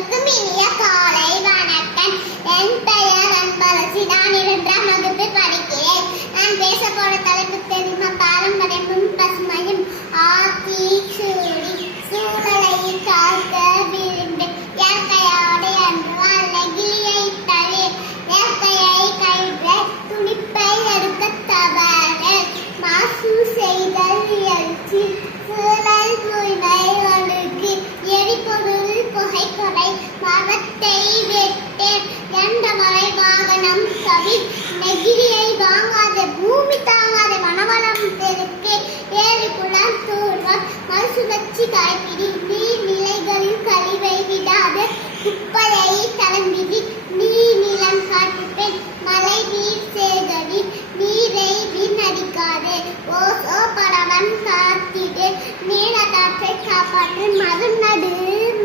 அனைவருக்கும் இனிய காலை வணக்கம். என் பெயர் அன்பரசி. நான் 2ஆம் வகுப்பு படிக்கிறேன். நான் பேச போற தலைப்பு தெரியுமா? பாரம்பரியமும் பசுமையும். ஆத்தி சூடி சூழலை காக்க விரும்பு இயற்கையோடு அன்று வாழ்ந்த கிளியை தவிர இயற்கையை கைவிட துணிப்பை எடுக்க தவறு மாசு செய்தல் எழுச்சி சூழல் தூய்மை ஒழுங்கு எரிபொருள் புகை கொலை மரத்தை வெட்டேன் எந்த மலை வாகனம் கவி நெகிழியை வாங்காத பூமி தாங்காத வனவளம் பெருக்கே ஏரி குளம் தூர்வம் மறுசுழற்சி காய்பிடி நீர்நிலைகளில் கழிவை விடாத குப்பையை தளம்பிடி நீர் நிலம் காட்டுப்பேன் மழை நீர் சேகரி நீரை வீணடிக்காது ஓசோ படவன் காத்திடு நீல காற்றை காப்பாற்று மரம் நடு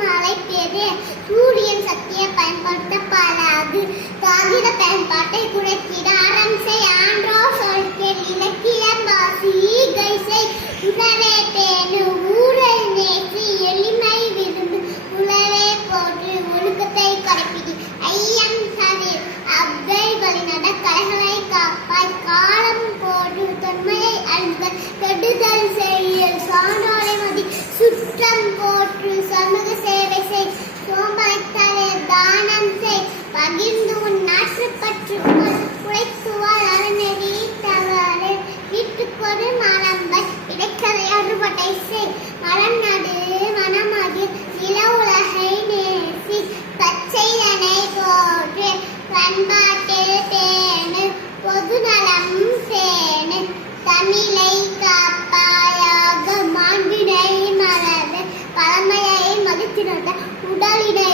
மழை பெரு சூரியன் சக்தியை பயன்படுத்த பாராது காகித பயன்பாட்டை குறைத்திட அறம் செய் ஆன்றோ சொல்கேள் இலக்கியம் வாசி கைசை உணவே பேணு ஊரை நேசி எளிமை விரும்பு உணவே போன்று ஒழுக்கத்தை கடைப்பிடி ஐயம் சதிர் அவ்வை வழிநட கலைகளை காப்பாய் காலம் போன்று தொன்மையை அழுதல் கெடுதல் செய்யல் சான்றோரை மதி சுற்றம் போற்று சமூக சேவை செய் சோம்பலை தானம் செய் பகிர்ந்து உன் நாட்டுப்பற்று உழைத்துவார் அறநெறி தவறு வீட்டுக்கொரு மரம்பை இடைக்கதை அறுவடை செய் மரம் நடு மனமது நில உலகை நேசி பச்சைதனை போன்று பண்பாட்டில் பேணு பொது நலம் பேணு தமிழை காப்பாயாக மாண்பினை மரபு பழமையை மதித்திருந்த உடலினை